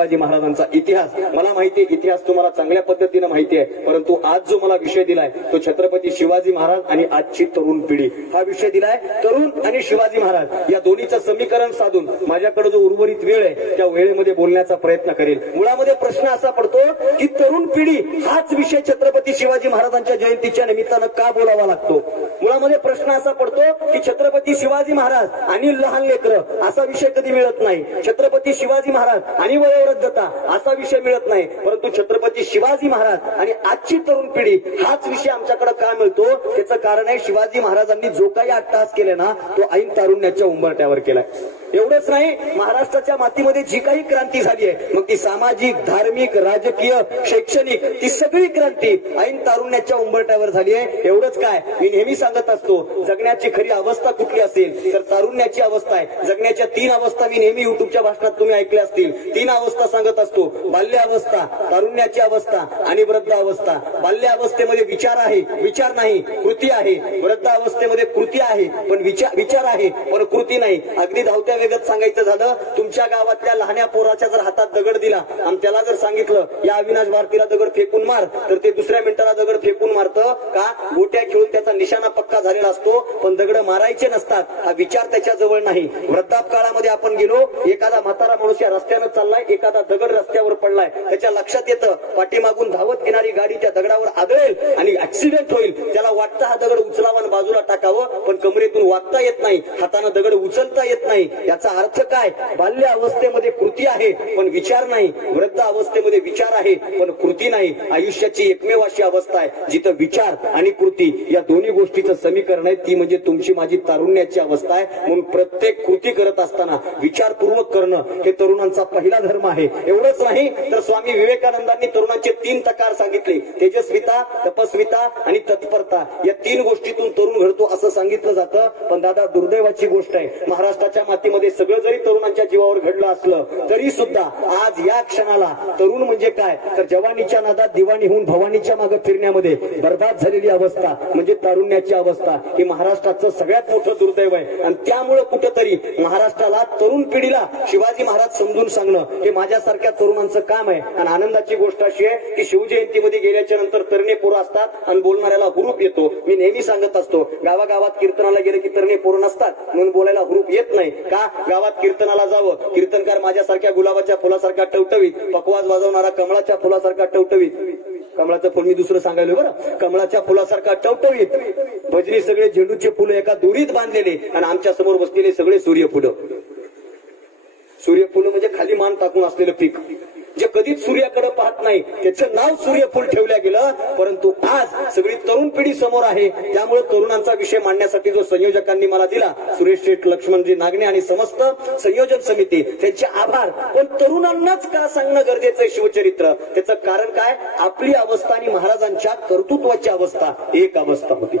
शिवाजी महाराजांचा इतिहास. मला माहिती आहे इतिहास तुम्हाला चांगल्या पद्धतीने माहिती आहे, परंतु आज जो मला विषय दिलाय तो छत्रपती शिवाजी महाराज आणि आजची तरुण पिढी हा विषय दिलाय. तरुण आणि शिवाजी महाराज या दोन्हीचं समीकरण साधून माझ्याकडे जो उर्वरित वेळ आहे त्या वेळेमध्ये बोलण्याचा प्रयत्न करेल. मुळामध्ये प्रश्न असा पडतो की तरुण पिढी हाच विषय छत्रपती शिवाजी महाराजांच्या जयंतीच्या निमित्तानं का बोलावा लागतो. मुळामध्ये प्रश्न असा पडतो की छत्रपती शिवाजी महाराज आणि लहान लेकरं असा विषय कधी मिळत नाही. छत्रपती शिवाजी महाराज आणि वयोवृद्धता असा विषय मिळत नाही, परंतु छत्रपती शिवाजी महाराज आणि आजची तरुण पिढी हाच विषय आमच्याकडे का मिळतो. त्याचं कारण आहे शिवाजी महाराजांनी जो काही अट्टहास केले ना तो ऐन तारुण्याच्या उंबरठ्यावर केलाय. एवढंच नाही, महाराष्ट्राच्या मातीमध्ये जी काही क्रांती झाली आहे मग ती सामाजिक, धार्मिक, राजकीय, शैक्षणिक ती सगळी क्रांती ऐन तारुण्याच्या उंबरठ्यावर झाली आहे. एवढंच काय, मी नेहमी सांगत असतो जगण्याची खरी अवस्था कुठली असेल तर तारुण्याची अवस्था आहे. जगण्याच्या 3 अवस्था मी नेहमी युट्यूबच्या भाषणात तुम्ही ऐकल्या असतील. 3 अवस्था सांगत असतो, बाल्य अवस्था, तारुण्याची अवस्था आणि वृद्ध अवस्था. बाल्य अवस्थेमध्ये विचार आहे, विचार नाही, कृती आहे. वृद्ध अवस्थेमध्ये कृती आहे पण विचार आहे पण कृती नाही. अगदी धावत्या वेगात सांगायचं झालं, तुमच्या गावातल्या लहान्या पोराच्या जर हातात दगड दिला आणि त्याला जर सांगितलं या अविनाश भारतीला दगड फेकून मार, तर ते दुसऱ्या मिनिटाला दगड फेकून मारतं का. गोट्या खेळून त्याचा निशाणा पक्का झालेला असतो पण दगड मारायचे नसतात. हा विचार त्याच्या जवळ नाही. वृद्धापकाळामध्ये आपण गेलो, एखादा म्हातारा माणूस या रस्त्यानं चाललाय, एखादा दगड रस्त्यावर पडलाय, त्याच्या लक्षात येतं पाठीमागून धावत येणारी गाडी त्या दगडावर आदळेल आणि ऍक्सिडेंट होईल. त्याला वाटतं हा दगड उचलावा आणि बाजूला टाकावं, पण कमरेतून वागता येत नाही, हातानं दगड उचलता येत नाही. याचा अर्थ काय, बाल्य अवस्थेमध्ये कृती आहे पण विचार नाही, वृद्ध अवस्थेमध्ये विचार आहे पण कृती नाही. आयुष्याची एकमेव अशी अवस्था आहे जिथं विचार आणि कृती या दोन्ही गोष्टीचं समीकरण आहे, ती म्हणजे तुमची माझी तारुण्याची अवस्था आहे. म्हणून प्रत्येक कृती करत असताना विचारपूर्वक करणं हे तरुणांचा पहिला धर्म आहे. एवढंच नाही तर स्वामी विवेकानंदांनी तरुणांचे 3 प्रकार सांगितले, तेजस्विता, तपस्विता आणि तत्परता. या 3 गोष्टीतून तरुण घडतो असं सांगितलं जातं. पण दादा दुर्दैवाची गोष्ट आहे, महाराष्ट्राच्या मातीमध्ये सगळं जरी तरुणांच्या जीवावर घडलं असलं तरी सुद्धा आज या क्षणाला तरुण म्हणजे काय तर जवानीच्या नादात दिवाणी होऊन भवानीच्या मागे फिरण्यामध्ये बर्बाद झालेली अवस्था म्हणजे तारुण्याची अवस्था. ही महाराष्ट्राचं सगळ्यात मोठं दुर्दैव आहे. आणि त्यामुळे कुठेतरी महाराष्ट्राला, तरुण पिढीला शिवाजी महाराज समजून सांगणं हे माझ्यासारख्या तरुणांचं काम आहे. आणि आनंदाची गोष्ट अशी आहे की शिवजयंतीमध्ये गेल्याच्या नंतर तरणे पोरं असतात आणि बोलणाऱ्याला हुरूप येतो. मी नेहमी सांगत असतो, गावागावात कीर्तनाला गेले की तरणे पोरं नसतात म्हणून बोलायला हुरूप येत नाही का. गावात कीर्तनाला जावं, कीर्तनकार माझ्यासारख्या गुलाबाच्या फुलासारखा टवटवीत, पकवाज वाजवणारा कमळाच्या फुलासारखा टवटवीत, कमळाचं फुल मी दुसरं सांगायलो बरं, कमळाच्या फुलासारखा टवटवीत, भजनी सगळे झेंडूचे फुलं एका दोरीत बांधलेले आणि आमच्या समोर बसलेले सगळे सूर्यफुलं. सूर्यफुलं म्हणजे खाली मान टाकून असलेलं पीक जे कधीच सूर्याकडे पाहत नाही त्याचं नाव सूर्यफूल ठेवल्या गेलं. परंतु आज सगळी तरुण पिढी समोर आहे, त्यामुळे तरुणांचा विषय मांडण्यासाठी जो संयोजकांनी मला दिला, सुरेश शेठ, लक्ष्मणजी नागणे आणि समस्त संयोजन समिती, त्यांचे आभार. पण तरुणांनाच का सांगणं गरजेचं आहे शिवचरित्र, त्याचं कारण काय, आपली अवस्था आणि महाराजांच्या कर्तृत्वाची अवस्था एक अवस्था होती.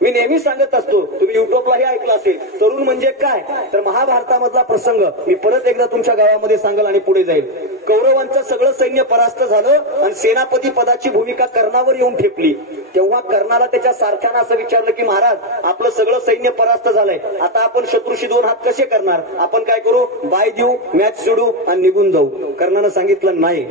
मी नेहमी सांगत असतो, तुम्ही युट्यूबलाही ऐकलं असेल, तरुण म्हणजे काय तर महाभारतामधला प्रसंग मी परत एकदा तुमच्या गावामध्ये सांगल आणि पुढे जाईल. कौरवांचं सगळं सैन्य परास्त झालं आणि सेनापती पदाची भूमिका कर्णावर येऊन ठेपली. तेव्हा कर्णाला त्याच्या सारख्यानं असं विचारलं की महाराज आपलं सगळं सैन्य परास्त झालंय, आता आपण शत्रूशी 2 हात कसे करणार, आपण काय करू, बाय देऊ, मॅच सोडू आणि निघून जाऊ. कर्णानं सांगितलं नाही.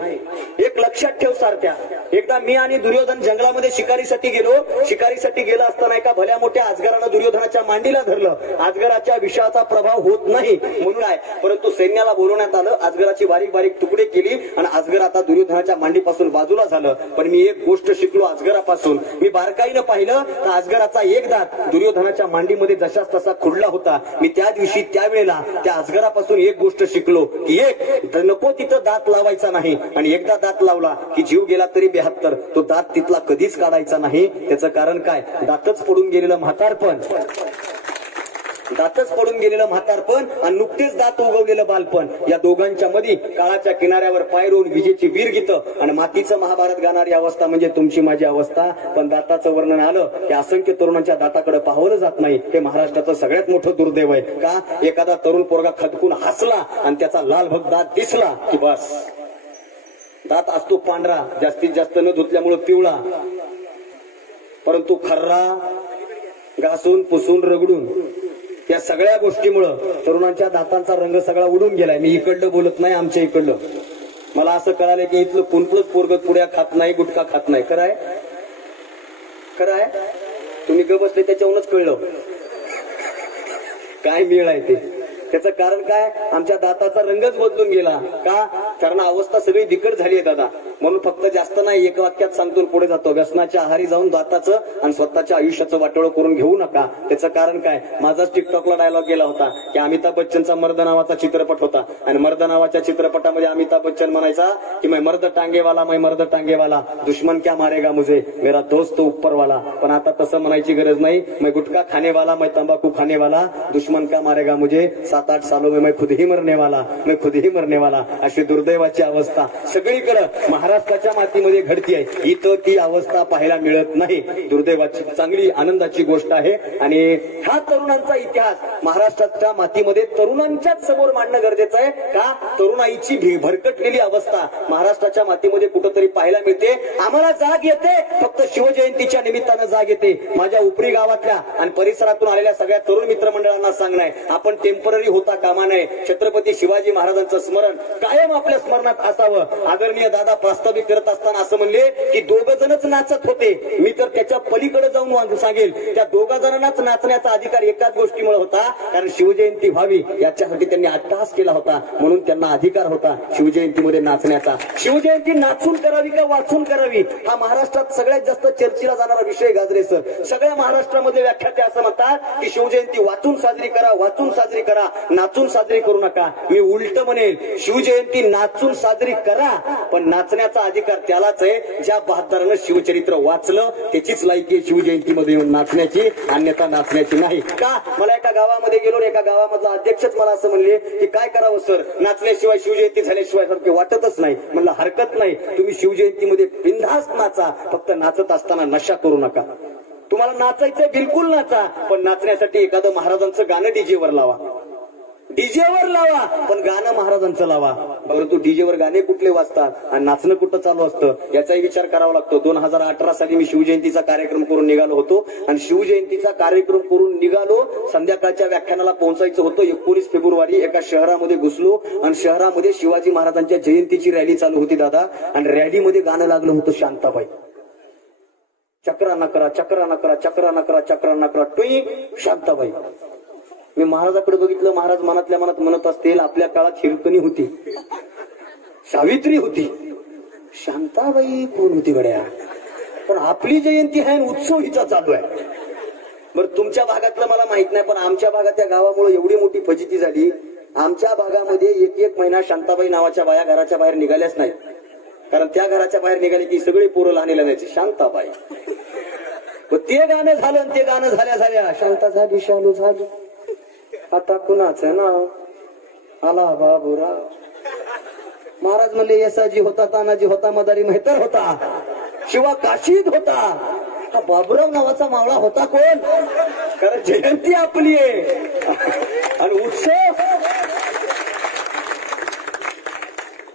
एक लक्षात ठेव सारख्या, एकदा मी आणि दुर्योधन जंगलामध्ये शिकारीसाठी गेलो. शिकारीसाठी गेला असताना एका भल्या मोठ्या अजगरानं दुर्योधनाच्या मांडीला धरलं. अजगराच्या विषाचा प्रभाव होत नाही म्हणून आहे, परंतु सैन्याला बोलवण्यात आलं, अजगराची बारीक बारीक तुकडे केली आणि अजगर आता दुर्योधनाच्या मांडीपासून बाजूला झालं. पण मी एक गोष्ट शिकलो अजगरापासून, मी बारकाईनं पाहिलं तर अजगराचा एक दात दुर्योधनाच्या मांडीमध्ये जशाच तसा खुडला होता. मी त्या दिवशी त्यावेळेला त्या अजगरापासून एक गोष्ट शिकलो की एक नको तिथं दात लावायचा नाही, आणि एकदा दात लावला की जीव गेला तरी 72, तो दात तिथला कधीच काढायचा नाही. त्याचं कारण काय, दातच पडून गेलेलं म्हातारपण, दातच पडून गेलेलं म्हातारपण आणि नुकतेच दात उगवलेलं बालपण, या दोघांच्या मध्ये काळाच्या किनाऱ्यावर पाय रोवून विजेची वीर गीतं आणि मातीचं महाभारत गाणारी अवस्था म्हणजे तुमची माझी अवस्था. पण दाताचं वर्णन आलं की असंख्य तरुणांच्या दाताकडे पाहवलं जात नाही. हे महाराष्ट्राचं सगळ्यात मोठं दुर्दैव आहे. का, एखादा तरुण पोरगा खदकून हसला आणि त्याचा लाल भग दात दिसला की बस, दात असतो पांढरा, जास्तीत जास्त न धुतल्यामुळे पिवळा, परंतु खर्रा घासून पुसून रगडून या सगळ्या गोष्टीमुळे तरुणांच्या दातांचा रंग सगळा उडून गेलाय. मी इकडलं बोलत नाही, आमच्या इकडलं मला असं कळालं की इथलं कुंतलंच पोरग पुड्या खात नाही, गुटखा खात नाही. खरं आहे? खरं आहे? तुम्ही ग बसले त्याच्यावरूनच कळलं काय मिळ आहे ते. त्याचं कारण काय? आमच्या दाताचा रंगच बदलून गेला. का? कारण अवस्था सगळी बिकट झाली आहे दादा. म्हणून फक्त जास्त नाही, एक वाक्यात सांगतो पुढे जातो. व्यसनाच्या आहारी जाऊन दाताचं आणि स्वतःच्या आयुष्याचं वाटोळं करून घेऊ नका. त्याचं कारण काय? माझाच टिकटॉकला डायलॉग गेला होता की अमिताभ बच्चनचा मर्द नावाचा चित्रपट होता आणि मर्द नावाच्या चित्रपटामध्ये अमिताभ बच्चन म्हणायचा की मैं मर्द टांगेवाला, मैं मर्द टांगेवाला, दुश्मन क्या मारेगा मुझे, मेरा दोस्त ऊपरवाला. पण आता तसं म्हणायची गरज नाही. मैं गुटखा खानेवाला, मैं तंबाखू खानेवाला, दुश्मन क्या मारेगा मुझे, 7-8 सालों में मैं खुद ही मरने वाला, मैं खुद ही मरने वाला. अशी दुर्दैवाची अवस्था सगळीकडे महाराष्ट्राच्या मातीमध्ये घडती आहे. इथं ती अवस्था पाहायला मिळत नाही. दुर्दैवाची चांगली आनंदाची गोष्ट आहे. आणि हा तरुणांचा इतिहास महाराष्ट्राच्या मातीमध्ये तरुणांच्याच समोर मांडणं गरजेचं आहे. का? तरुणाईची भरकटलेली अवस्था महाराष्ट्राच्या मातीमध्ये कुठंतरी पाहायला मिळते. आम्हाला जाग येते फक्त शिवजयंतीच्या निमित्तानं जाग येते. माझ्या उपरी गावातल्या आणि परिसरातून आलेल्या सगळ्या तरुण मित्रमंडळांना सांगणं आपण टेम्पररी होता कामा नये. छत्रपती शिवाजी महाराजांचं स्मरण कायम आपल्या स्मरणात असावं. आदरणीय दादा प्रास्ताविक करत असताना असं म्हणले की दोघ जणच नाचत होते. मी तर त्याच्या पलीकडे जाऊन सांगेल त्या दोघा जणांनाच नाचण्याचा अधिकार एकाच गोष्टीमुळे होता, कारण शिवजयंती व्हावी याच्यासाठी त्यांनी अट्टहास केला होता. म्हणून त्यांना अधिकार होता शिवजयंतीमध्ये नाचण्याचा. शिवजयंती नाचून करावी का वाचून करावी हा महाराष्ट्रात सगळ्यात जास्त चर्चेला जाणारा विषय. गाजरे सर सगळ्या महाराष्ट्रामध्ये व्याख्याते असं म्हणतात की शिवजयंती वाचून साजरी करा, वाचून साजरी करा, नाचून साजरी करू नका. मी उलट म्हणेल शिवजयंती नाचून साजरी करा, पण नाचण्याचा अधिकार त्यालाच आहे ज्या बहादरानं शिवचरित्र वाचलं. त्याचीच लायकी शिवजयंतीमध्ये येऊन नाचण्याची, अन्यथा नाचण्याची नाही. का? मला एका गावामध्ये गेलो, एका गावामधला अध्यक्षच मला असं म्हणले की काय करावं सर, नाचल्याशिवाय शिवजयंती झाल्याशिवाय सारखे वाटतच नाही. म्हणलं हरकत नाही, तुम्ही शिवजयंतीमध्ये बिनधास्त नाचा, फक्त नाचत असताना नशा करू नका. तुम्हाला नाचायचं बिलकुल नाचा, पण नाचण्यासाठी एखादं महाराजांचं गाणं डीजेवर लावा. डीजेवर लावा पण गाणं महाराजांचं लावा. बरं तू डीजेवर गाणे कुठले वाजतात आणि नाचणं कुठं चालू असतं याचाही विचार करावा लागतो. 2018 साली मी शिवजयंतीचा कार्यक्रम करून निघालो होतो आणि शिवजयंतीचा कार्यक्रम करून निघालो. संध्याकाळच्या व्याख्यानाला पोहोचायचं होतं. 19 फेब्रुवारी एका शहरामध्ये घुसलो आणि शहरामध्ये शिवाजी महाराजांच्या जयंतीची रॅली चालू होती दादा. आणि रॅलीमध्ये गाणं लागलं होतं शांताबाई. चक्रा नकरा, चक्रा नकरा, चक्रा नकरा, चक्रा नकरा, टुई शांताबाई. मी महाराजाकडे बघितलं. महाराज मनातल्या मनात म्हणत असतील आपल्या काळात हिरकणी होती, सावित्री होती, शांताबाई कोण होती गड्या? पण आपली जयंती आहे, उत्सव हिचा चालू आहे. बरं तुमच्या भागातलं मला माहित नाही, पण आमच्या भागात त्या गावामुळे एवढी मोठी फजिती झाली. आमच्या भागामध्ये एक महिना शांताबाई नावाच्या बाया घराच्या बाहेर निघाल्याच नाही. कारण त्या घराच्या बाहेर निघाली की सगळी पोरं लहानीला जायची शांताबाई. ते गाणं झालं आणि ते गाणं झाल्या शांता झाली, शालू झाली, आता कुणाचं नाव आला बाबूराव. महाराज म्हणले यसाजी होता, तानाजी होता, मदारी मेहतर होता, शिवा काशीद होता, हा बाबूराव नावाचा मावळा होता कोण? कारण जयंती आपली आहे आणि उत्सव.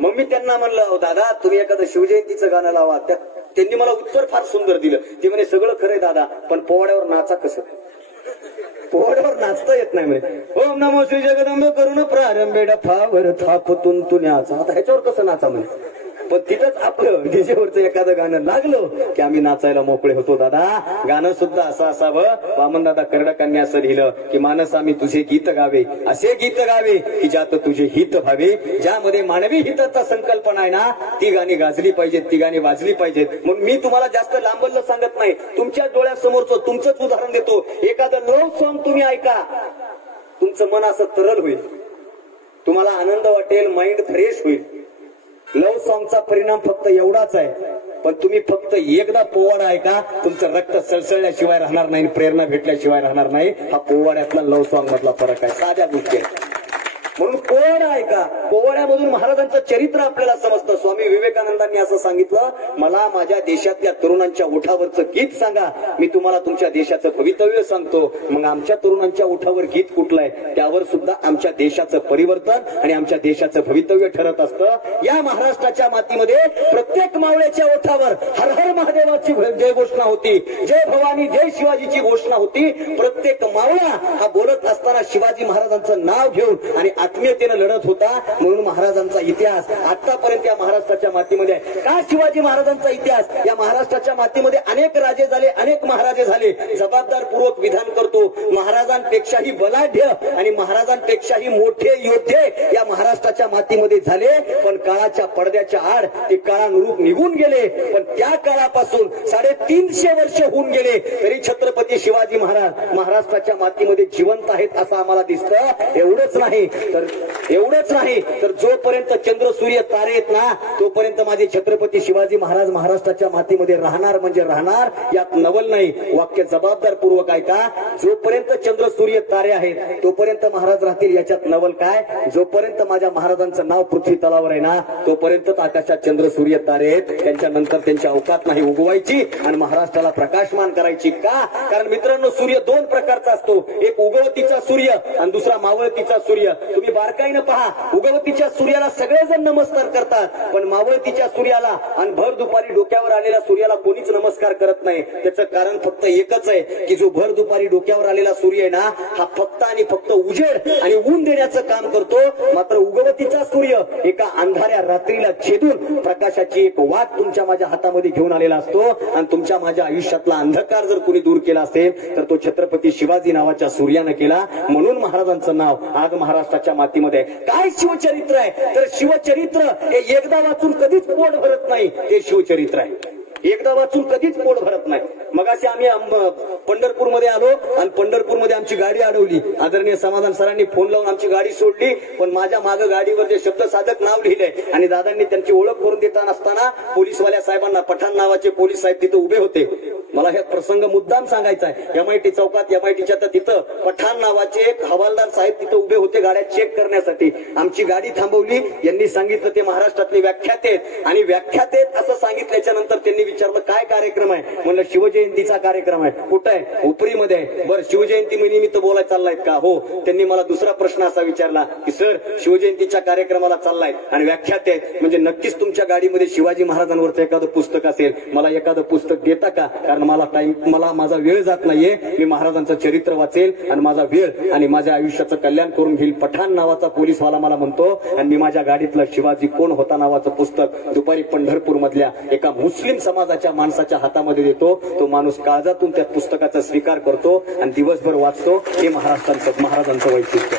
मग मी त्यांना म्हणलं दादा तुम्ही एखादं शिवजयंतीचं गाणं लावा. त्यांनी मला उत्तर फार सुंदर दिलं. ते म्हणे सगळं खरंय दादा, पण पोवाड्यावर नाचा कसं? पोवाड्यावर नाचता येत नाही म्हणे. ओम नमो श्री जगदंबे करून प्रारंभे डफावर थापतून तुण्याचा. आता ह्याच्यावर कसं नाचा म्हणे? पण तिथंच आपलं डीजेवरचं एखादं गाणं लागलं की आम्ही नाचायला मोकळे होतो दादा. गाणं सुद्धा असं असावं. वामन दादा कर्डकांनी असं लिहिलं की मानस आम्ही तुझे गीत गावे, असे गीत गावे की ज्यात तुझे हित व्हावे. ज्यामध्ये मानवी हिताचा संकल्पना आहे ना ती गाणी गाजली पाहिजेत, ती गाणी वाजली पाहिजेत. म्हणून मी तुम्हाला जास्त लांबलं सांगत नाही, तुमच्या डोळ्यासमोरचं तुमचंच उदाहरण देतो. एखादं लव्ह सॉन्ग तुम्ही ऐका, तुमचं मन असं तरल होईल, तुम्हाला आनंद वाटेल, माइंड फ्रेश होईल. लव्ह सॉन्गचा परिणाम फक्त एवढाच आहे, पण तुम्ही फक्त एकदा पोवाडा ऐका, तुमचं रक्त सळसळल्याशिवाय राहणार नाही, प्रेरणा भेटल्याशिवाय राहणार नाही. हा पोवाड्यातला लव्ह सॉन्ग मधला फरक आहे, साध्या गोष्टी आहे. म्हणून पोवाडा ऐका, पोवाड्यामधून महाराजांचं चरित्र आपल्याला समजतं. स्वामी विवेकानंदांनी असं सांगितलं, मला माझ्या देशातल्या तरुणांच्या ओठावरचं गीत सांगा, मी तुम्हाला तुमच्या देशाचं भवितव्य सांगतो. मग आमच्या तरुणांच्या ओठावर गीत कुठलंय त्यावर सुद्धा आमच्या देशाचं परिवर्तन आणि आमच्या देशाचं भवितव्य ठरत असतं. या महाराष्ट्राच्या मातीमध्ये प्रत्येक मावळ्याच्या ओठावर हर हर महादेवाची जय घोषणा होती, जय भवानी जय शिवाजीची घोषणा होती. प्रत्येक मावळा हा बोलत असताना शिवाजी महाराजांचं नाव घेऊन आणि आत्मीयतेनं लढत होता. म्हणून महाराजांचा इतिहास आतापर्यंत या महाराष्ट्राच्या मातीमध्ये आहे. का शिवाजी महाराजांचा इतिहास? या महाराष्ट्राच्या मातीमध्ये अनेक राजे झाले, अनेक महाराजे झाले. जबाबदारपूर्वक विधान करतो, महाराजांपेक्षाही बलाढ्य आणि महाराजांपेक्षाही मोठे योद्धे या महाराष्ट्राच्या मातीमध्ये झाले. पण काळाच्या पडद्याच्या आड ते काळानुरूप निघून गेले. पण त्या काळापासून 350 वर्ष होऊन गेले तरी छत्रपती शिवाजी महाराज महाराष्ट्राच्या मातीमध्ये जिवंत आहेत असं आम्हाला दिसतं. एवढंच नाही तर जोपर्यंत चंद्र सूर्य तारे आहेत ना तोपर्यंत माझे छत्रपती शिवाजी महाराज महाराष्ट्राच्या मातीमध्ये राहणार म्हणजे राहणार. यात नवल नाही. वाक्य जबाबदारपूर्वक ऐका. जोपर्यंत चंद्र सूर्य तारे आहेत तोपर्यंत महाराज राहतील. याच्यात नवल काय? जोपर्यंत माझ्या महाराजांचं नाव पृथ्वी तलावर आहे ना तोपर्यंत आकाशात चंद्र सूर्य तारे आहेत. त्यांच्यानंतर त्यांची अवकात नाही उगवायची आणि महाराष्ट्राला प्रकाशमान करायची. का? कारण मित्रांनो सूर्य दोन प्रकारचा असतो. एक उगवतीचा सूर्य आणि दुसरा मावळतीचा सूर्य. तुम्ही बारकाईनं पहा. उगवतीच्या सूर्याला सगळेजण नमस्कार करतात पण मावळतीच्या सूर्याला आणि भर दुपारी डोक्यावर आलेल्या सूर्याला कोणीच नमस्कार करत नाही. त्याचं कारण फक्त एकच आहे की जो भर दुपारी डोक्यावर आलेला सूर्य आहे ना हा फक्त आणि फक्त उजेड आणि ऊन देण्याचं काम करतो. मात्र उगवतीचा सूर्य एका अंधाऱ्या रात्रीला छेदून प्रकाशाची एक वाट तुमच्या माझ्या हातामध्ये घेऊन आलेला असतो. आणि तुमच्या माझ्या आयुष्यातला अंधकार जर कोणी दूर केला असेल तर तो छत्रपती शिवाजी नावाच्या सूर्यानं केला. म्हणून महाराजांचं नाव आज महाराष्ट्राच्या मातीमध्ये. काय शिवचरित्र आहे? तर शिवचरित्र हे एकदा वाचून कधीच पोट भरत नाही. ते शिवचरित्र आहे. एकदा वाचून कधीच पोट भरत नाही. मगाशी आम्ही पंढरपूरमध्ये आलो आणि पंढरपूरमध्ये आमची गाडी अडवली. आदरणीय समाधान सरांनी फोन लावून आमची गाडी सोडली. पण माझ्या मागे गाडीवर जे शब्द साधक नाव लिहिलंय आणि दादांनी त्यांची ओळख करून देत असताना पोलीसवाल्या साहेबांना पठाण नावाचे पोलीस साहेब तिथं उभे होते. मला हे प्रसंग मुद्दाम सांगायचा आहे. MIT चौकात MITच्या तिथं पठाण नावाचे एक हवालदार साहेब तिथं उभे होते गाड्या चेक करण्यासाठी. आमची गाडी थांबवली. यांनी सांगितलं ते महाराष्ट्रातले व्याख्याते आहेत आणि व्याख्याते आहेत असं सांगितल्याच्या नंतर त्यांनी विचारलं काय कार्यक्रम आहे? म्हणलं शिवजयंतीचा कार्यक्रम आहे. कुठं आहे? उपरीमध्ये आहे. बरं शिवजयंती निमित्त बोलायला चाललायत का? हो. त्यांनी मला दुसरा प्रश्न असा विचारला की सर शिवजयंतीच्या कार्यक्रमाला चाललाय आणि व्याख्याते आहेत म्हणजे नक्कीच तुमच्या गाडीमध्ये शिवाजी महाराजांवरचं एखादं पुस्तक असेल. मला एखादं पुस्तक देता का? कारण मला माझा वेळ जात नाहीये. मी महाराजांचं चरित्र वाचेल आणि माझा वेळ आणि माझ्या आयुष्याचं कल्याण करून घेईल. पठाण नावाचा पोलीसवाला मला म्हणतो आणि मी माझ्या गाडीतलं शिवाजी कोण होता नावाचं पुस्तक दुपारी पंढरपूर मधल्या एका मुस्लिम समाजाच्या माणसाच्या हातामध्ये देतो. तो माणूस काळजातून त्या पुस्तकाचा स्वीकार करतो आणि दिवसभर वाचतो. हे महाराजांचं वैशिष्ट्य.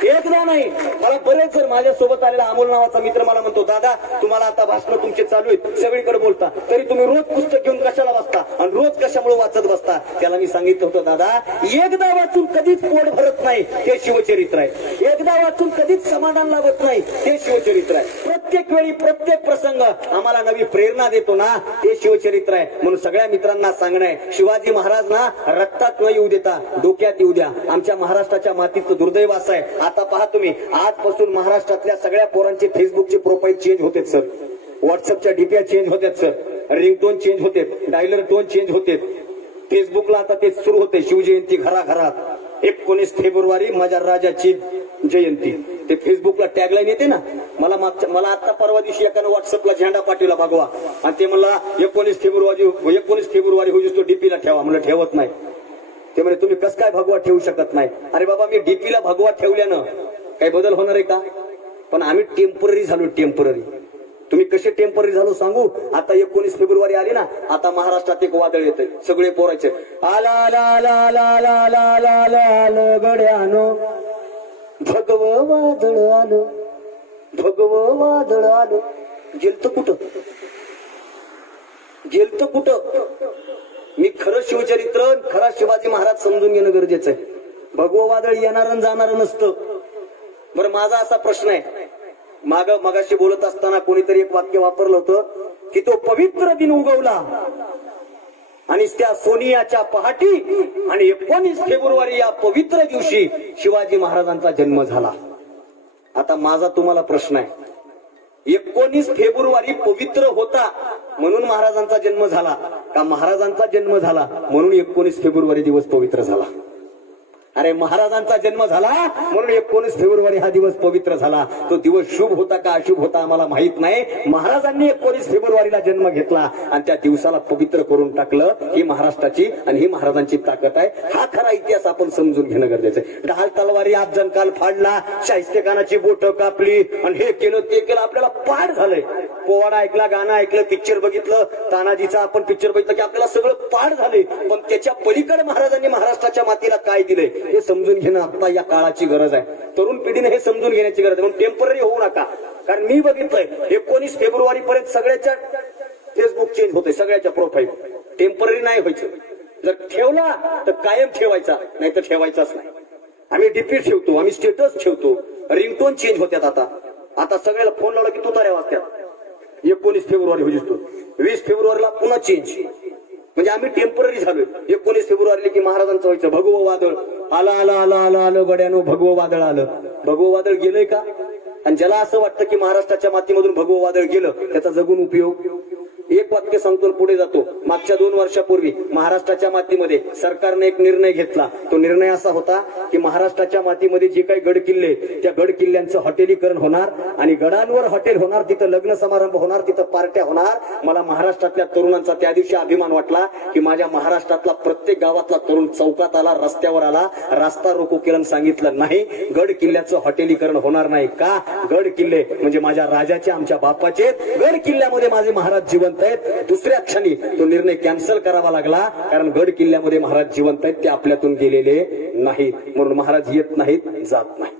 एकदा नाही मला बरेच जर माझ्यासोबत आलेला अमोल नावाचा मित्र मला म्हणतो दादा तुम्हाला आता भाषण तुमचे चालू आहेत सगळीकडे बोलता तरी तुम्ही रोज पुस्तक घेऊन कशाला बसता आणि रोज कशामुळे वाचत बसता? त्याला मी सांगितलं होतं दादा एकदा वाचून कधीच पोट भरत नाही ते शिवचरित्र आहे. एकदा वाचून कधीच समाधान लाभत नाही ते शिवचरित्र आहे. प्रत्येक वेळी प्रत्येक प्रसंग आम्हाला नवी प्रेरणा देतो ना ते शिवचरित्र आहे. म्हणून सगळ्या मित्रांना सांगणं आहे शिवाजी महाराज ना रक्तात न येऊ देता डोक्यात येऊ द्या. आमच्या महाराष्ट्राच्या मातीचं दुर्दैव असं आहे. आता पहा तुम्ही आजपासून महाराष्ट्रातल्या सगळ्या पोरांचे फेसबुकचे प्रोफाईल चेंज होते सर. व्हॉट्सअपच्या डीपीया चेंज होत्यात सर. रिंगटोन चेंज होते. डायलर टोन चेंज होते. फेसबुकला आता ते सुरू होते शिवजयंती घराघरात 19 फेब्रुवारी माझ्या राजाची जयंती. ते फेसबुकला टॅगलाईन येते ना. मला आता परवा दिवशी एकानं व्हॉट्सअपला झेंडा पाठवला भगवा आणि ते मला 19 फेब्रुवारी होईल तो डीपीला ठेवा. म्हणलं ठेवत नाही. ते म्हणजे तुम्ही कसं काय भगवा ठेवू शकत नाही? अरे बाबा मी डीपीला भगवा ठेवल्यानं काही बदल होणार आहे का? पण आम्ही टेम्पररी झालो. टेम्पररी. तुम्ही कसे टेम्पररी झालो सांगू? आता 19 फेब्रुवारी आली ना आता महाराष्ट्रात एक वादळ येतंय. सगळे पोरायचे आला आला आला आला आला आला आला आला आलं गड्यानो भगव वादळ आलं भगव वादळ आलं. गेलत कुठं? मी खरं शिवचरित्र खरा शिवाजी महाराज समजून घेणं गरजेचं आहे. भगवं वादळ येणारं जाणारं नसतं. बरं माझा असा प्रश्न आहे. मगाशी बोलत असताना कोणीतरी एक वाक्य वापरलं होतं की तो पवित्र दिन उगवला आणि त्या सोनियाच्या पहाटी आणि 19 फेब्रुवारी या पवित्र दिवशी शिवाजी महाराजांचा जन्म झाला. आता माझा तुम्हाला प्रश्न आहे 19 फेब्रुवारी पवित्र होता म्हणून महाराजांचा जन्म झाला का महाराजांचा जन्म झाला म्हणून 19 फेब्रुवारी दिवस पवित्र झाला? अरे महाराजांचा जन्म झाला म्हणून 19 फेब्रुवारी हा दिवस पवित्र झाला. तो दिवस शुभ होता का अशुभ होता आम्हाला माहित नाही. महाराजांनी 19 फेब्रुवारीला जन्म घेतला आणि त्या दिवसाला पवित्र करून टाकलं. ही महाराष्ट्राची आणि ही महाराजांची ताकद आहे. हा खरा इतिहास आपण समजून घेणं गरजेचं आहे. ढाल तलवारी अफजल काल फाडला, शाहिस्तेखानाची बोट कापली आणि हे केलं ते केलं, आपल्याला पाठ झालंय. पोवाडा ऐकला, गाणं ऐकलं, पिक्चर बघितलं, तानाजीचा आपण पिक्चर बघितलं की आपल्याला सगळं पाठ झाले. पण त्याच्या पलीकडे महाराजांनी महाराष्ट्राच्या मातीला काय दिलंय हे समजून घेणं आता या काळाची गरज आहे. तरुण पिढीने हे समजून घेण्याची गरज आहे. म्हणून टेम्पररी होऊ नका. कारण मी बघितलंय 19 फेब्रुवारी पर्यंत सगळ्याच्या फेसबुक चेंज होते, सगळ्याच्या प्रोफाईल. टेम्पररी नाही व्हायचं. जर ठेवला तर कायम ठेवायचा, नाही तर ठेवायचाच नाही. आम्ही डीपी ठेवतो, आम्ही स्टेटस ठेवतो, रिंगटोन चेंज होत्यात. आता सगळ्याला फोन लावला की तुताऱ्या वाजतात. 19 फेब्रुवारी होतो, 20 फेब्रुवारीला पुन्हा चेंज. म्हणजे आम्ही टेम्पररी झालोय. 19 फेब्रुवारीला की महाराजांचं व्हायचं भगवं वादळ आलं आलं आलं आलं आलं गड्यानो, भगवं वादळ आलं. भगवं वादळ गेलंय का? आणि ज्याला असं वाटतं की महाराष्ट्राच्या मातीमधून भगवं वादळ गेलं त्याचा जगून उपयोग. एक वाक्य सांगतो पुढे जातो. मागच्या 2 वर्षापूर्वी महाराष्ट्राच्या मातीमध्ये सरकारने एक निर्णय घेतला. तो निर्णय असा होता की महाराष्ट्राच्या मातीमध्ये जे काही गड किल्ले, त्या गड किल्ल्यांचं हॉटेलीकरण होणार आणि गडांवर हॉटेल होणार, तिथं लग्न समारंभ होणार, तिथं पार्ट्या होणार. मला महाराष्ट्रातल्या तरुणांचा त्या दिवशी अभिमान वाटला की माझ्या महाराष्ट्रातला प्रत्येक गावातला तरुण चौकात आला, रस्त्यावर आला, रास्ता रोको केलं, सांगितलं नाही गड किल्ल्याचं हॉटेलीकरण होणार नाही. का? गड किल्ले म्हणजे माझ्या राजाचे, आमच्या बापाचे. गड किल्ल्यामध्ये माझे महाराज जिवंत आहेत. दुसऱ्या क्षणी तो निर्णय कॅन्सल करावा लागला, कारण गड किल्ल्यामध्ये महाराज जिवंत आहेत, ते आपल्यातून गेलेले नाहीत. म्हणून महाराज येत नाहीत, जात नाही.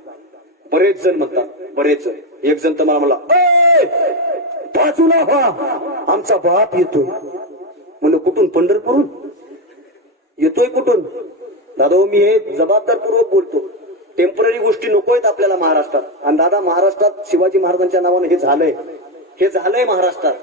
बरेच जण म्हणतात, बरेच जण. एक जण तर मला म्हणला, बाजूला व्हा, आमचा बाप येतोय. म्हणलं कुठून? पंढरपूरून येतोय. कुठून? दादा मी हे जबाबदारपूर्वक बोलतो. टेम्पररी गोष्टी नकोयत आपल्याला महाराष्ट्रात. आणि दादा महाराष्ट्रात शिवाजी महाराजांच्या नावाने हे झालंय महाराष्ट्रात.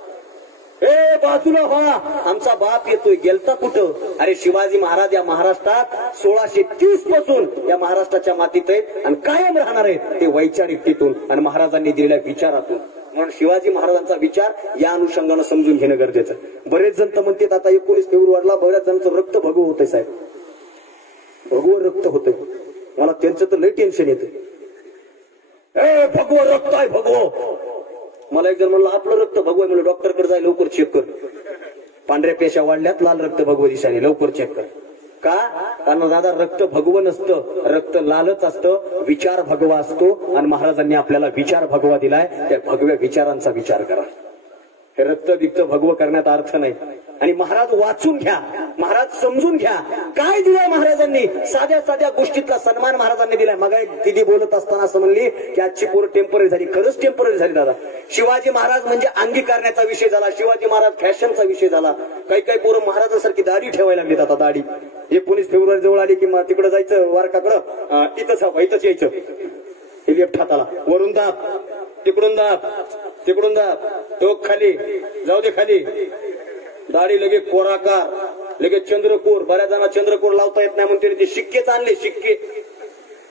हे बाजूला व्हा, आमचा बाप येतोय. गेलता कुठं? अरे शिवाजी महाराज या महाराष्ट्रात 1630 पासून या महाराष्ट्राच्या मातीत आहेत आणि कायम राहणार आहेत. ते वैचारिकतेतून आणि महाराजांनी दिलेल्या विचारातून. म्हणून शिवाजी महाराजांचा विचार या अनुषंगानं समजून घेणं गरजेचं आहे. बरेच जण तर म्हणतात आता 19 फेब्रुवारीला बऱ्याच जणांचं रक्त भगवं होतंय. साहेब भगवं रक्त होतंय. मला त्यांचं तर लय टेन्शन येतंय. भगवं रक्त आहे भगवं. मला एक जण म्हणलं आपलं रक्त भगवं. म्हणलं डॉक्टरकडे जाय, लवकर चेक कर. पांढऱ्या पेशा वाढल्यात, लाल रक्त भगवं दिसाने, लवकर चेक कर. का? कारण दादा रक्त भगवं नसतं, रक्त लालच असतं. विचार भगवा असतो आणि महाराजांनी आपल्याला विचार भगवा दिलाय. त्या भगव्या विचारांचा विचार करा. हे रक्त बिक्त भगवं करण्यात अर्थ नाही. आणि महाराज वाचून घ्या, महाराज समजून घ्या काय दिलंय महाराजांनी. साध्या साध्या गोष्टीतला सन्मान महाराजांनी दिलाय. मग एक दिदी बोलत असताना असं म्हणली की आजची पोरं टेम्पररी झाली. खरंच टेम्पररी झाली दादा. शिवाजी महाराज म्हणजे अंगीकारण्याचा विषय झाला. शिवाजी महाराज फॅशनचा विषय झाला. काही पोरं महाराजांसारखी दाढी ठेवायला लागलीत. आता दाढी 19 फेब्रुवारी जवळ आली की तिकडे जायचं वारकाकडं, इथंच यायचं. हे लेफ्ट हाताला वरून दाब, तिकडून दाब, तिकडून दाब, टोक खाली, जाऊ दे खाली. दाढी लगे कोराकार, लगे चंद्रकोर. बऱ्याच जणांना चंद्रकोर लावता येत नाही म्हणून ते शिक्केच आणले. शिक्के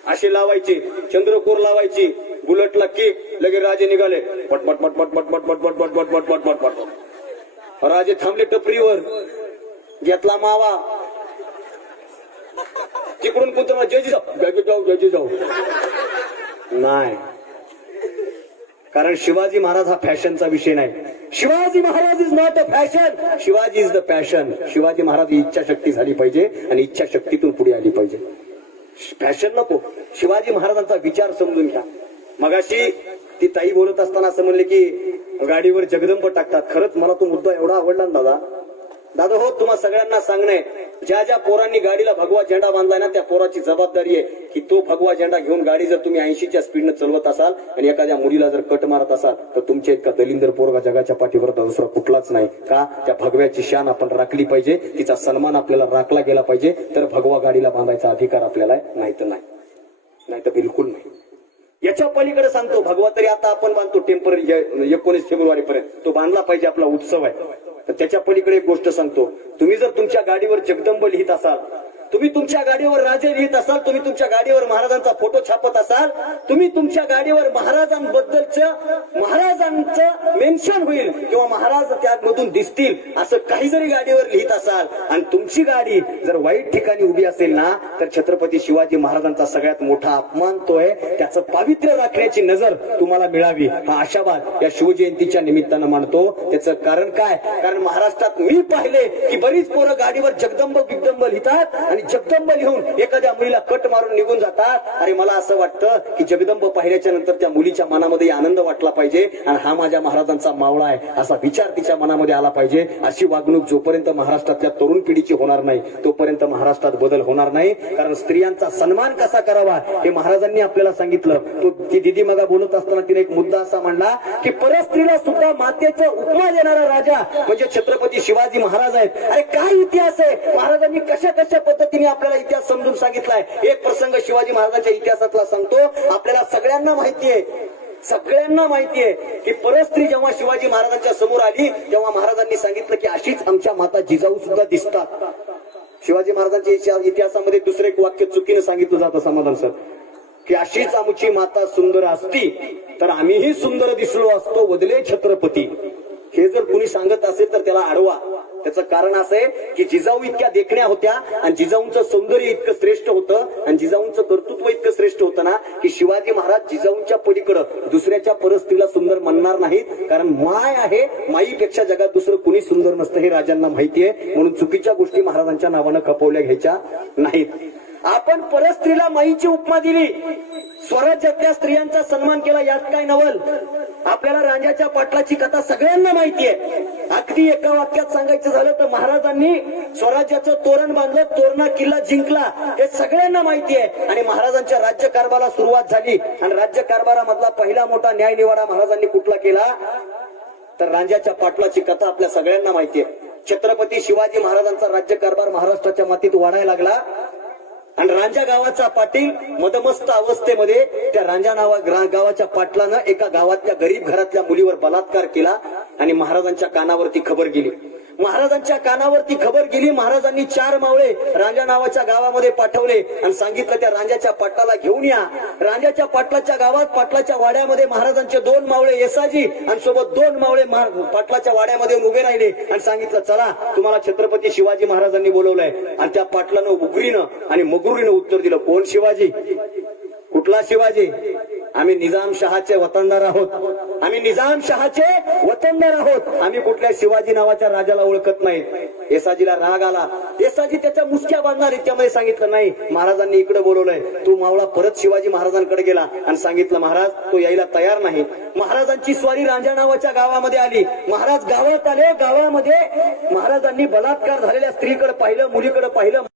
असे लावायचे, चंद्रकोर लावायची. बुलेटला केक, लगे राजे निघाले. पटपट पटपट पटपट पटपट पटपट पटपट पटपट. राजे थांबले टपरीवर, घेतला मावा. तिकडून कुत्र जजी जाऊ नाही. कारण शिवाजी महाराज हा फॅशनचा विषय नाही. Shivaji Maharaj is not a fashion, Shivaji is the passion. Shivaji Maharaj ही इच्छाशक्ती झाली पाहिजे आणि इच्छाशक्तीतून पुढे आली पाहिजे. फॅशन नको. शिवाजी महाराजांचा विचार समजून घ्या. मगाशी ती ताई बोलत असताना असं म्हणले की गाडीवर जगदंब टाकतात. खरंच मला तो मुद्दा एवढा आवडला ना दादा. हो, तुम्हा सगळ्यांना सांगणं, ज्या ज्या पोरांनी गाडीला भगवा झेंडा बांधलाय ना त्या पोराची जबाबदारी आहे की तो भगवा झेंडा घेऊन गाडी जर तुम्ही 80च्या स्पीडनं चालवत असाल आणि एखाद्या मुलीला जर कट मारत असाल तर तुमच्या इतका दलिंदर पोरगा जगाच्या पाठीवर दुसरा कुठलाच नाही. का? त्या भगव्याची शान आपण राखली पाहिजे, तिचा सन्मान आपल्याला राखला गेला पाहिजे. तर भगवा गाडीला बांधायचा अधिकार आपल्याला नाही तर बिलकुल नाही. याच्या पलीकडे सांगतो भगवा तरी आता आपण बांधतो टेम्पररी 19 फेब्रुवारी पर्यंत. तो बांधला पाहिजे, आपला उत्सव आहे. तर त्याच्या पलीकडे एक गोष्ट सांगतो. तुम्ही जर तुमच्या गाडीवर जगदंब लिहित असाल तुम्ही तुमच्या गाडीवर राजे लिहित असाल, तुम्ही तुमच्या गाडीवर महाराजांचा फोटो छापत असाल, तुम्ही तुमच्या गाडीवर महाराजांचं मेन्शन होईल किंवा महाराज त्यामधून दिसतील असं काही जरी गाडीवर लिहित असाल आणि तुमची गाडी जर वाईट ठिकाणी उभी असेल ना, तर छत्रपती शिवाजी महाराजांचा सगळ्यात मोठा अपमान तोय. त्याचं पावित्र्य राखण्याची नजर तुम्हाला मिळावी हा आशावाद या शिवजयंतीच्या निमित्तानं मानतो. त्याचं कारण काय? कारण महाराष्ट्रात मी पाहिले की बरीच पोरं गाडीवर जगदंब बिगदंब लिहितात आणि जगदंब लिहून एखाद्या मुलीला कट मारून निघून जातात. अरे मला असं वाटतं की जगदंब पाहिल्याच्या नंतर त्या मुलीच्या मनामध्ये आनंद वाटला पाहिजे आणि हा माझ्या महाराजांचा मावळा आहे असा विचार तिच्या मनामध्ये आला पाहिजे. अशी वागणूक जोपर्यंत महाराष्ट्रातल्या तरुण पिढीची होणार नाही तोपर्यंत महाराष्ट्रात बदल होणार नाही. कारण स्त्रियांचा सन्मान कसा करावा हे महाराजांनी आपल्याला सांगितलं. तो ती दिदी मगा बोलत असताना तिने एक मुद्दा असा मांडला की परस्त्रीला सुद्धा मातेचा उपमा देणारा राजा म्हणजे छत्रपती शिवाजी महाराज आहेत. अरे काय इतिहास आहे, महाराजांनी कशा कशा पद्धतीने आपल्याला इतिहास समजून सांगितलाय. एक प्रसंग शिवाजी महाराजांच्या इतिहासातला सांगतो. आपल्याला सगळ्यांना माहितीये की परस्त्री जेव्हा शिवाजी महाराजांच्या समोर आली तेव्हा महाराजांनी सांगितलं की अशीच आमच्या माता जिजाऊ सुद्धा दिसतात. शिवाजी महाराजांच्या इतिहासामध्ये दुसरे एक वाक्य चुकीनं सांगितलं जातं समाधान सर, की अशीच आमची माता सुंदर असती तर आम्हीही सुंदर दिसलो असतो वदले छत्रपती. हे जर कुणी सांगत असेल तर त्याला अडवा. त्याचं कारण असं आहे की जिजाऊ इतक्या देखण्या होत्या आणि जिजाऊंचं सौंदर्य इतकं श्रेष्ठ होतं आणि जिजाऊंचं कर्तृत्व इतकं श्रेष्ठ होतं ना की शिवाजी महाराज जिजाऊंच्या पलीकडं दुसऱ्याच्या परस्त्रीला सुंदर म्हणणार नाहीत. कारण माय आहे, माईपेक्षा जगात दुसरं कुणी सुंदर नसतं हे राजांना माहितीये. म्हणून चुकीच्या गोष्टी महाराजांच्या नावानं खपवल्या घ्यायच्या नाहीत. आपण परस्त्रीला माईची उपमा दिली, स्वराज्यातल्या स्त्रियांचा सन्मान केला, यात काय नवल. आपल्याला राजाच्या पाटलाची कथा सगळ्यांना माहितीये. अगदी एका वाक्यात सांगायचं झालं तर महाराजांनी स्वराज्याचं तोरण बांधलं, तोरणा किल्ला जिंकला, हे सगळ्यांना माहितीये. आणि महाराजांच्या राज्यकारभाराला सुरुवात झाली आणि राज्यकारभारामधला पहिला मोठा न्यायनिवाडा महाराजांनी कुठला केला तर राजाच्या पाटलाची कथा आपल्या सगळ्यांना माहितीये. छत्रपती शिवाजी महाराजांचा राज्यकारभार महाराष्ट्राच्या मातीत वाढायला लागला आणि रांजा गावाचा पाटील मदमस्त अवस्थेमध्ये त्या रांजा गावाच्या पाटलानं एका गावातल्या गरीब घरातल्या मुलीवर बलात्कार केला आणि महाराजांच्या कानावरती खबर गेली. महाराजांनी 4 मावळे रांजा नावाच्या गावामध्ये पाठवले आणि सांगितलं त्या रांजाच्या पाटलाला घेऊन या. रांजाच्या पाटलाच्या गावात पाटलाच्या वाड्यामध्ये महाराजांचे 2 मावळे येसाजी आणि सोबत 2 मावळे पाटलाच्या वाड्यामध्ये उभे राहिले आणि सांगितलं चला तुम्हाला छत्रपती शिवाजी महाराजांनी बोलवलंय. आणि त्या पाटलानं उगरीनं आणि मगरुरीनं उत्तर दिलं, कोण शिवाजी? कुठला शिवाजी? आम्ही निजामशहाचे वतनदार आहोत. आम्ही कुठल्या शिवाजी नावाच्या राजाला ओळखत नाहीत. येसाजीला राग आला. येसाजी त्याच्या मुसक्या बांधणार इतक्यामध्ये सांगितलं नाही, महाराजांनी इकडे बोलवलंय. तो मावळा परत शिवाजी महाराजांकडे गेला आणि सांगितलं महाराज तो यायला तयार नाही. महाराजांची स्वारी रांजा नावाच्या गावामध्ये आली. महाराज गावात आले. गावामध्ये महाराजांनी बलात्कार झालेल्या स्त्रीकडे पाहिलं, मुलीकडे पाहिलं.